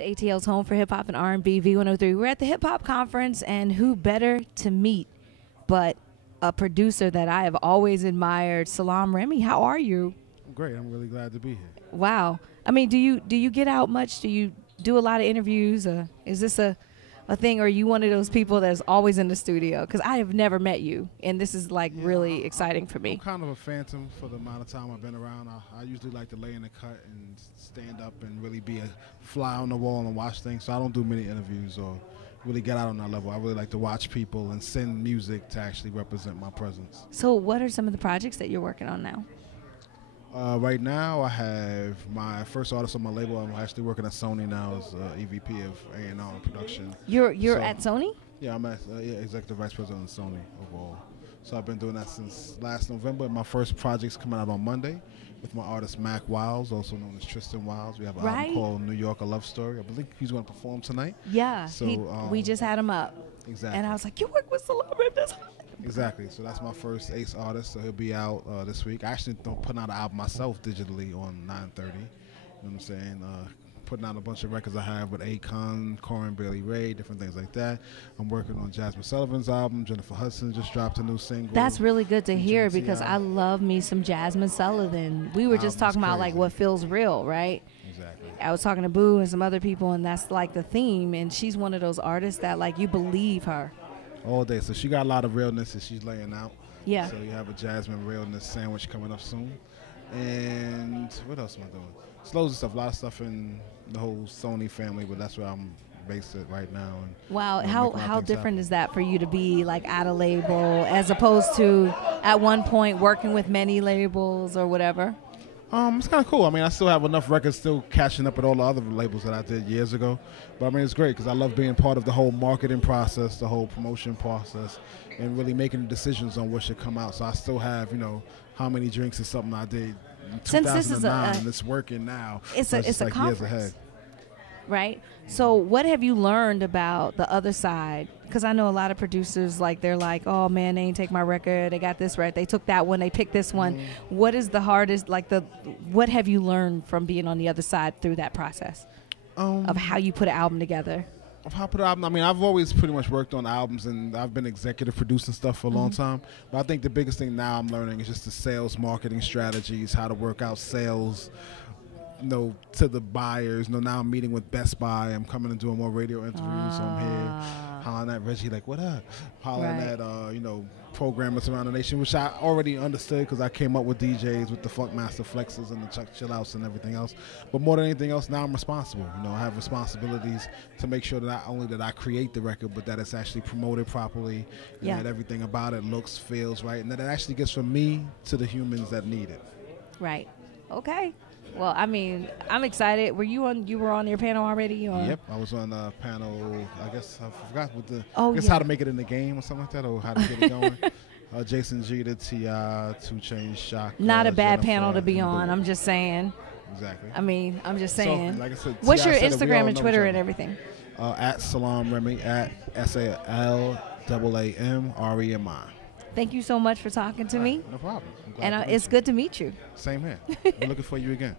The ATL's home for hip hop and R&B, V-103. We're at the hip hop conference, and who better to meet but a producer that I have always admired, Salaam Remi. How are you? I'm great. I'm really glad to be here. Wow. I mean, do you get out much? Do you do a lot of interviews? Is this a thing, or are you one of those people that's always in the studio? Because I have never met you, and this is like really exciting for me. I'm kind of a phantom for the amount of time I've been around. I usually like to lay in the cut and stand up and really be a fly on the wall and watch things. So I don't do many interviews or really get out on that level. I really like to watch people and send music to actually represent my presence. So what are some of the projects that you're working on now? Right now, I have my first artist on my label. I'm actually working at Sony now as EVP of A&R production. You're at Sony? Yeah, I'm Executive Vice President of Sony overall. So I've been doing that since last November. My first project's coming out on Monday with my artist Mac Wiles, also known as Tristan Wiles. We have an album called New York, A Love Story. I believe he's going to perform tonight. Yeah, so we just had him up. Exactly. And I was like, you work with Salaam Remi, that's hot. Exactly. So that's my first Ace artist. So he'll be out this week. I actually putting out an album myself digitally on 9/30. You know what I'm saying? Putting out a bunch of records I have with Akon, Corin Bailey Ray, different things like that. I'm working on Jasmine Sullivan's album. Jennifer Hudson just dropped a new single. That's really good to hear because I love me some Jasmine Sullivan. We were just talking about like what feels real, right? Exactly. I was talking to Boo and some other people, and that's like the theme. And she's one of those artists that like you believe her. All day. So she got a lot of realness that she's laying out. Yeah. So you have a Jasmine realness sandwich coming up soon. And what else am I doing? It's loads of stuff. A lot of stuff in the whole Sony family, but that's where I'm based at right now. And wow. How different is that for you to be like at a label as opposed to at one point working with many labels or whatever? It's kind of cool. I mean, I still have enough records still catching up with all the other labels that I did years ago. But, I mean, it's great because I love being part of the whole marketing process, the whole promotion process, and really making decisions on what should come out. So I still have, How Many Drinks is something I did in 2009, and it's working now. It's a like conference, years ahead. Right? So what have you learned about the other side? Because I know a lot of producers, like, they're like, oh, man, they ain't take my record. They got this right. They took that one. They picked this one. What is the hardest, what have you learned from being on the other side through that process of how you put an album together? Of how I put an album, I mean, I've always pretty much worked on albums, and I've been executive producing stuff for a long time. But I think the biggest thing now I'm learning is just the sales marketing strategies, how to work out sales, to the buyers. Now I'm meeting with Best Buy. I'm coming and doing more radio interviews. So I'm here hollering at Reggie like, what up? Hollering at, programmers around the nation, which I already understood because I came up with DJs with the Funkmaster Flexes and the Chuck Chill Outs and everything else. But more than anything else, now I'm responsible. I have responsibilities to make sure that not only that I create the record, but that it's actually promoted properly, and that everything about it looks, feels right, and that it actually gets from me to the humans that need it. Right. Okay. Well, I mean, I'm excited. You were on your panel already? Or? Yep, I was on a panel. I guess I forgot what how to make it in the game or something like that, or how to get it going. Jason Jeter, T.I., 2 Chainz, Shock. Not a bad Jennifer, panel to be on. I'm just saying. Exactly. I mean, I'm just saying. So, like I said, what's your Instagram and Twitter and everything? At Salaam Remi, at SALAAMREMI. Thank you so much for talking to me. No problem. And it's good to meet you. Same here. We're looking for you again.